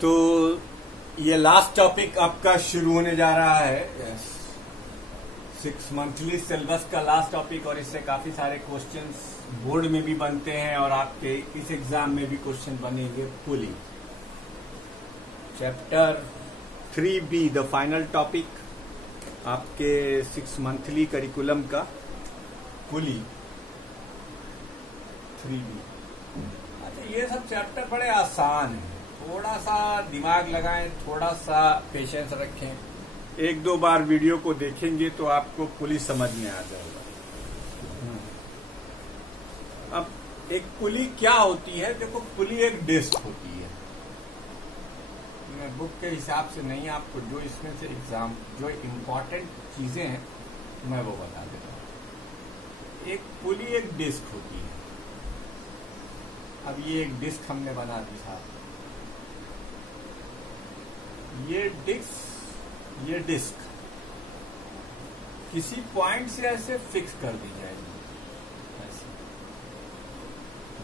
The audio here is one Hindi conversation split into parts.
तो ये लास्ट टॉपिक आपका शुरू होने जा रहा है। 6 मंथली सिलेबस का लास्ट टॉपिक, और इससे काफी सारे क्वेश्चंस बोर्ड में भी बनते हैं और आपके इस एग्जाम में भी क्वेश्चन बनेंगे। Pulley chapter 3B, the final topic आपके 6 मंथली करिकुलम का, पुली 3B। अच्छा, ये सब चैप्टर बड़े आसान हैं, थोड़ा सा दिमाग लगाएं, थोड़ा सा पेशेंस रखें, 1-2 बार वीडियो को देखेंगे तो आपको पुली समझ में आ जाएगा। अब एक पुली क्या होती है? देखो, पुली एक डिस्क होती है। मैं बुक के हिसाब से नहीं, आपको जो इसमें से एग्जाम जो इम्पोर्टेंट चीजें हैं मैं वो बता देता हूँ। एक पुली एक डिस्क होती है। अब ये एक डिस्क हमने बना दी साहब, ये डिस्क किसी पॉइंट से ऐसे फिक्स कर दी जाएगी। ऐसे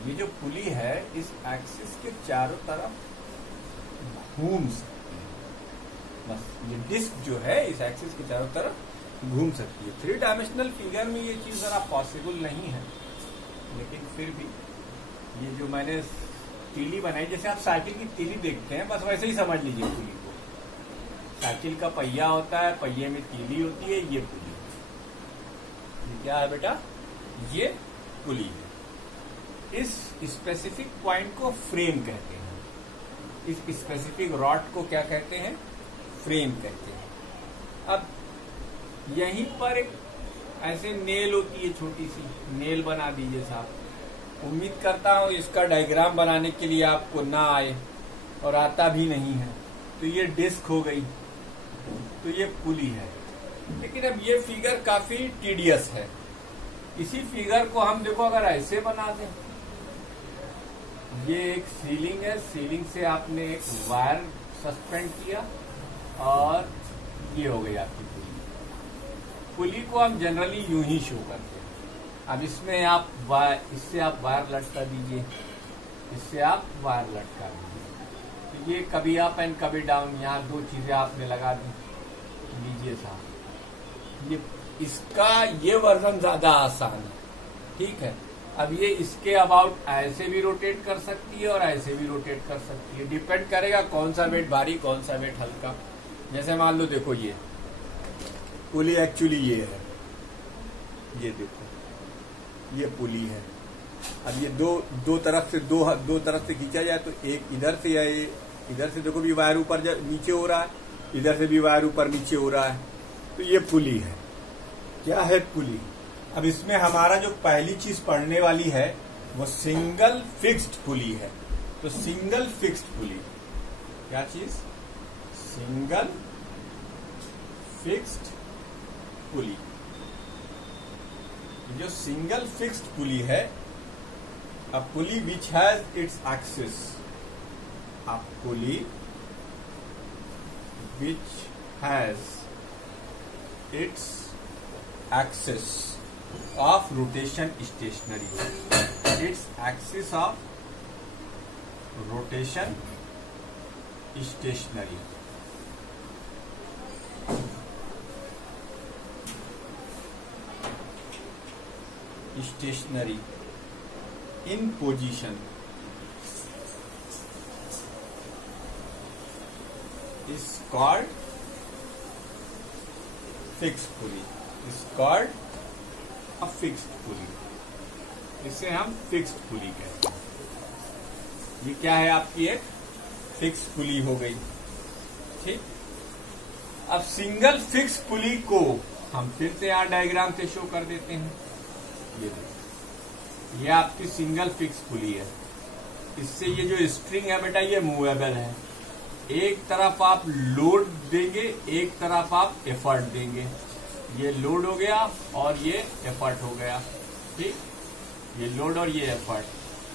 ये जो पुली है इस एक्सिस के चारों तरफ घूम सकती है। बस ये डिस्क जो है इस एक्सिस के चारों तरफ घूम सकती है। 3 डायमेंशनल फिगर में ये चीज जरा पॉसिबल नहीं है, लेकिन फिर भी ये जो मैंने तीली बनाई, जैसे आप साइकिल की तीली देखते हैं, बस वैसे ही समझ लीजिए पुली को। साइकिल का पहिया होता है, पहिए में तीली होती है, ये पुली है। ये क्या है बेटा? ये पुली है। इस स्पेसिफिक पॉइंट को फ्रेम कहते हैं। इस स्पेसिफिक रॉड को क्या कहते हैं? फ्रेम कहते हैं। अब यहीं पर एक ऐसे नेल होती है, छोटी सी नेल बना दीजिए साहब। उम्मीद करता हूं इसका डायग्राम बनाने के लिए आपको ना आए, और आता भी नहीं है। तो ये डिस्क हो गई, तो ये पुली है। लेकिन अब ये फिगर काफी टीडियस है। इसी फिगर को हम देखो अगर ऐसे बना दें, ये एक सीलिंग है, सीलिंग से आपने एक वायर सस्पेंड किया और ये हो गई आपकी पुली। पुली को हम जनरली यूं ही शो करते हैं। अब इसमें आप इससे आप वायर लटका दीजिए, इससे आप वायर लटका दीजिए। तो ये कभी अप एंड कभी डाउन, यहाँ 2 चीजें आपने लगा दी। लीजिए साहब, ये वर्जन ज्यादा आसान है, ठीक है। अब ये इसके अबाउट ऐसे भी रोटेट कर सकती है और ऐसे भी रोटेट कर सकती है। डिपेंड करेगा कौन सा वेट भारी, कौन सा वेट हल्का। जैसे मान लो, देखो ये पुली एक्चुअली ये है, ये देखो ये पुली है। अब ये दो तरफ से खींचा जाए तो एक इधर से या इधर से, देखो भी वायर ऊपर नीचे हो रहा है, इधर से भी वायर ऊपर नीचे हो रहा है। तो ये पुली है। क्या है पुली? अब इसमें हमारा जो पहली चीज पढ़ने वाली है वो सिंगल फिक्स्ड पुली है। तो सिंगल फिक्स्ड पुली क्या चीज? सिंगल फिक्स्ड पुली। जो सिंगल फिक्स्ड पुली है, a pulley which has its axis, a pulley which has its axis of rotation stationary, its axis of rotation stationary। Stationary in position is called fixed pulley, is called a fixed pulley। इसे हम फिक्स्ड पुली कहते हैं। ये क्या है? आपकी एक फिक्स्ड पुली हो गई, ठीक। अब सिंगल फिक्स पुली को हम फिर से यहाँ डायग्राम से शो कर देते हैं। ये देखो, ये आपकी सिंगल फिक्स पुली है। इससे ये जो स्ट्रिंग है बेटा, ये मूवेबल है। एक तरफ आप लोड देंगे, एक तरफ आप एफर्ट देंगे। ये लोड हो गया और ये एफर्ट हो गया, ठीक। ये लोड और ये एफर्ट।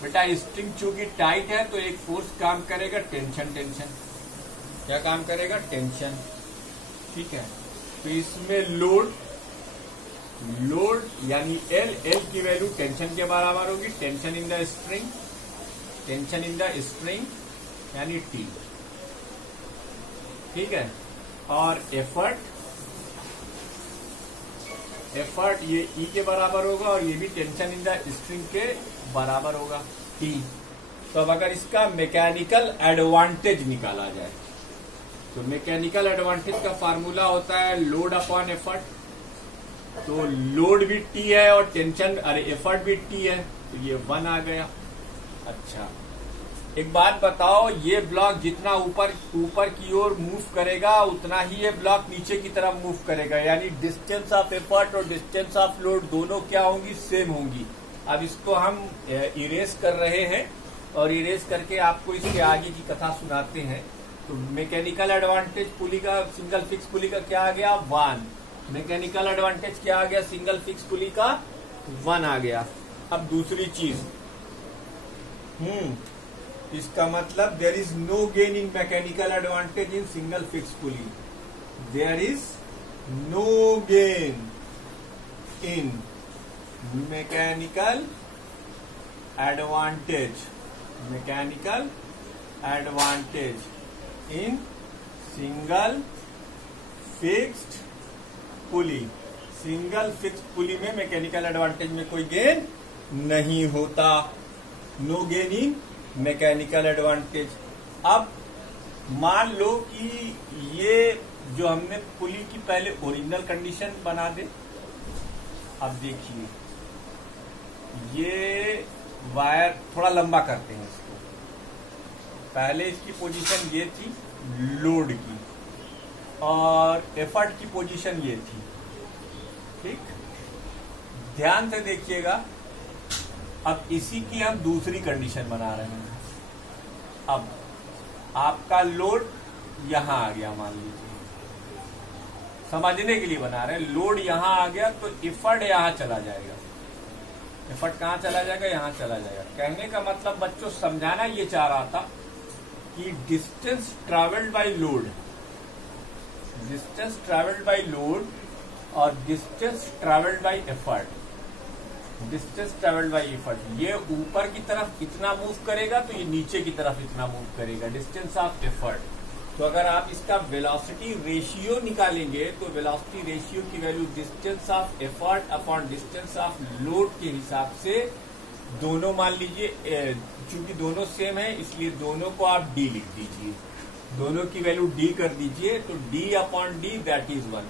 बेटा स्ट्रिंग चूंकि टाइट है तो एक फोर्स काम करेगा, टेंशन। क्या काम करेगा? टेंशन, ठीक है। तो इसमें लोड यानी एल की वैल्यू टेंशन के बराबर होगी। टेंशन इन द स्ट्रिंग यानी टी। ठीक है। और एफर्ट ये ई के बराबर होगा और ये भी टेंशन इन द स्ट्रिंग के बराबर होगा टी। तो अब अगर इसका मैकेनिकल एडवांटेज निकाला जाए तो मैकेनिकल एडवांटेज का फार्मूला होता है लोड अपॉन एफर्ट। तो लोड भी टी है और टेंशन एफर्ट भी टी है, तो ये 1 आ गया। अच्छा, एक बात बताओ, ये ब्लॉक जितना ऊपर की ओर मूव करेगा उतना ही ये ब्लॉक नीचे की तरफ मूव करेगा, यानी डिस्टेंस ऑफ एफर्ट और डिस्टेंस ऑफ लोड दोनों क्या होंगी, सेम होंगी। अब इसको हम इरेज कर रहे हैं और इरेज करके आपको इसके आगे की कथा सुनाते हैं। तो मैकेनिकल एडवांटेज पुली का, सिंगल फिक्स पुली का क्या आ गया, 1। मैकेनिकल एडवांटेज क्या आ गया, सिंगल फिक्स पुली का 1 आ गया। अब दूसरी चीज, इसका मतलब there is no gain in mechanical advantage in single fix pulley. There is no gain in mechanical advantage in single fixed pulley. Single fixed pulley में मैकेनिकल एडवांटेज में कोई गेन नहीं होता। No gain in mechanical advantage. अब मान लो कि ये जो हमने पुली की पहले ओरिजिनल कंडीशन बना दे। अब देखिए, ये वायर थोड़ा लंबा करते हैं इसको। पहले इसकी पोजीशन ये थी लोड की और एफर्ट की पोजीशन ये थी, ठीक। ध्यान से देखिएगा, अब इसी की हम दूसरी कंडीशन बना रहे हैं। अब आपका लोड यहां आ गया, मान लीजिए, समझने के लिए बना रहे हैं। लोड यहां आ गया तो एफर्ट यहां चला जाएगा। एफर्ट कहां चला जाएगा, यहां चला जाएगा। कहने का मतलब बच्चों समझाना ये चाह रहा था कि डिस्टेंस ट्रेवल्ड बाय लोड और distance travelled by effort. Distance travelled by effort, ये ऊपर की तरफ इतना मूव करेगा तो ये नीचे की तरफ इतना मूव करेगा, डिस्टेंस ऑफ एफर्ट। तो अगर आप इसका वेलोसिटी रेशियो निकालेंगे तो वेलोसिटी रेशियो की value distance of effort upon distance of load के हिसाब से दोनों मान लीजिए, चूंकि दोनों सेम है इसलिए दोनों को आप डी लिख दीजिए, दोनों की वैल्यू डी कर दीजिए। तो D upon D that is 1।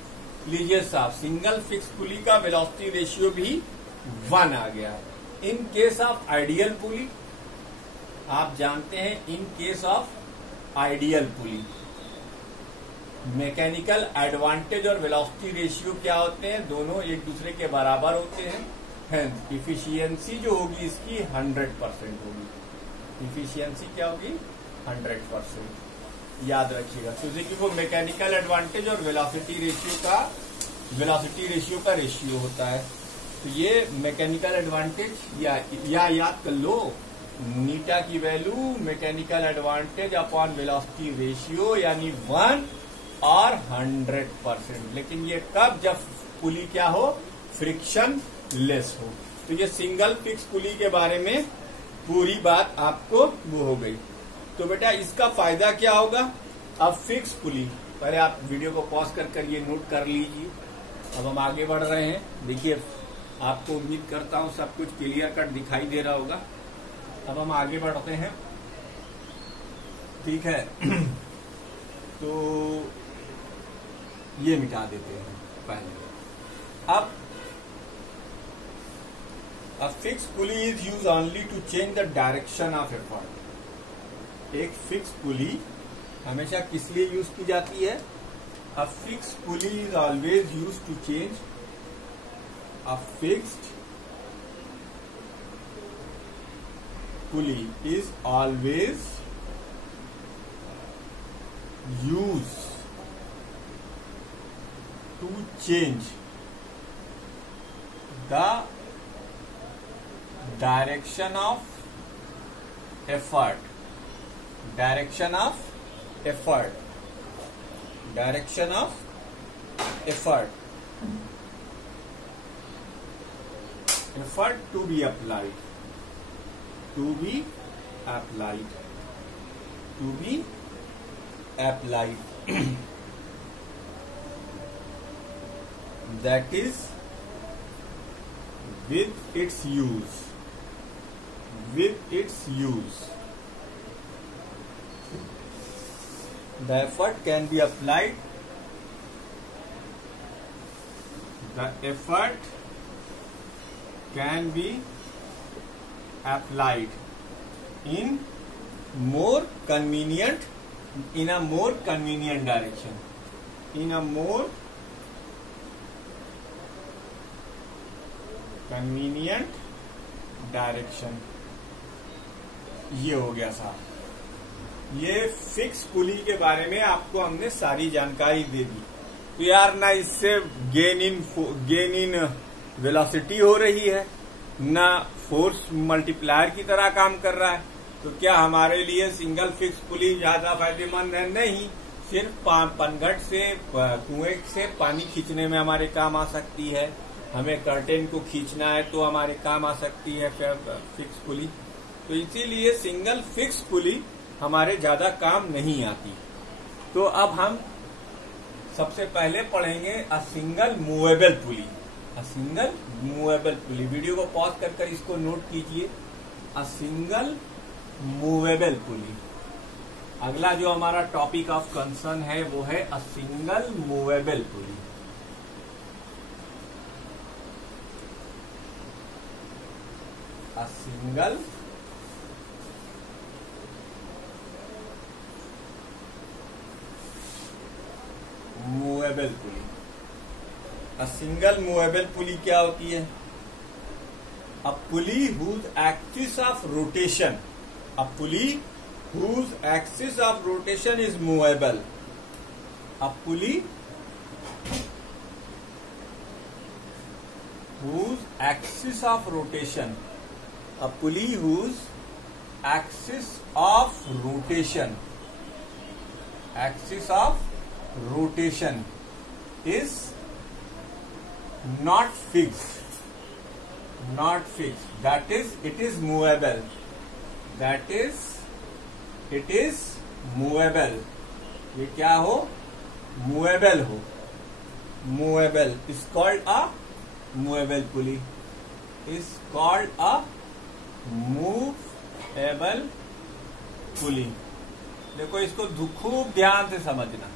लीजिए साहब, सिंगल फिक्स पुली का वेलोसिटी रेशियो भी 1 आ गया। इन केस ऑफ आइडियल पुली, आप जानते हैं in case of ideal pulley mechanical advantage और वेलोसिटी रेशियो क्या होते हैं, दोनों एक दूसरे के बराबर होते हैं। हेंस इफिशियंसी जो होगी इसकी 100% होगी। इफिशियंसी क्या होगी, 100%। याद रखिएगा, क्योंकि वो मैकेनिकल एडवांटेज और वेलोसिटी रेशियो का रेशियो होता है। तो ये मैकेनिकल एडवांटेज या याद कर लो, नीटा की value mechanical advantage upon velocity ratio यानी 1 और 100%। लेकिन ये कब, जब पुली क्या हो, फ्रिक्शन लेस हो। तो ये सिंगल फिक्स पुली के बारे में पूरी बात आपको वो हो गई। तो बेटा इसका फायदा क्या होगा, अब फिक्स पुली, पहले आप वीडियो को पॉज कर ये नोट कर लीजिए। अब हम आगे बढ़ रहे हैं। देखिए, आपको उम्मीद करता हूं सब कुछ क्लियर कट दिखाई दे रहा होगा। अब हम आगे बढ़ते हैं, ठीक है। तो ये मिटा देते हैं पहले। अब a fix pulley is use only to change the direction of effort. एक फिक्स पुली हमेशा किस लिए यूज की जाती है, a fix pulley is always use to change, a fixed pulley is always used to change the direction of effort. Direction of effort. Effort to be applied. To be applied. That is with its use. With its use, the effort can be applied. The effort can be applied in more convenient, in a more convenient direction. In a more convenient direction. ये हो गया साहब, ये फिक्स पुली के बारे में आपको हमने सारी जानकारी दे दी। तो यार ना इससे गेन इन वेलोसिटी हो रही है, ना फोर्स मल्टीप्लायर की तरह काम कर रहा है। तो क्या हमारे लिए सिंगल फिक्स पुली ज्यादा फायदेमंद है? नहीं, सिर्फ पनघट से, कुएं से पानी खींचने में हमारे काम आ सकती है। हमें कर्टेन को खींचना है तो हमारे काम आ सकती है फिक्स पुली। तो इसीलिए सिंगल फिक्स पुली हमारे ज्यादा काम नहीं आती। तो अब हम सबसे पहले पढ़ेंगे अ single movable pulley. A single movable pulley, video को पॉज कर इसको नोट कीजिए। अ सिंगल मूवेबल पुली, अगला जो हमारा टॉपिक ऑफ कंसर्न है वो है a single movable pulley. A single movable pulley. A single movable pulley क्या होती है? A pulley whose axis of rotation, a pulley whose axis of rotation is movable. A pulley whose axis of rotation, a pulley whose axis of rotation, axis of rotation is not fixed, that is it is movable, that is it is movable। ये क्या हो? movable हो, movable is called a movable pulley, is called a movable pulley। देखो इसको खूब ध्यान से समझना।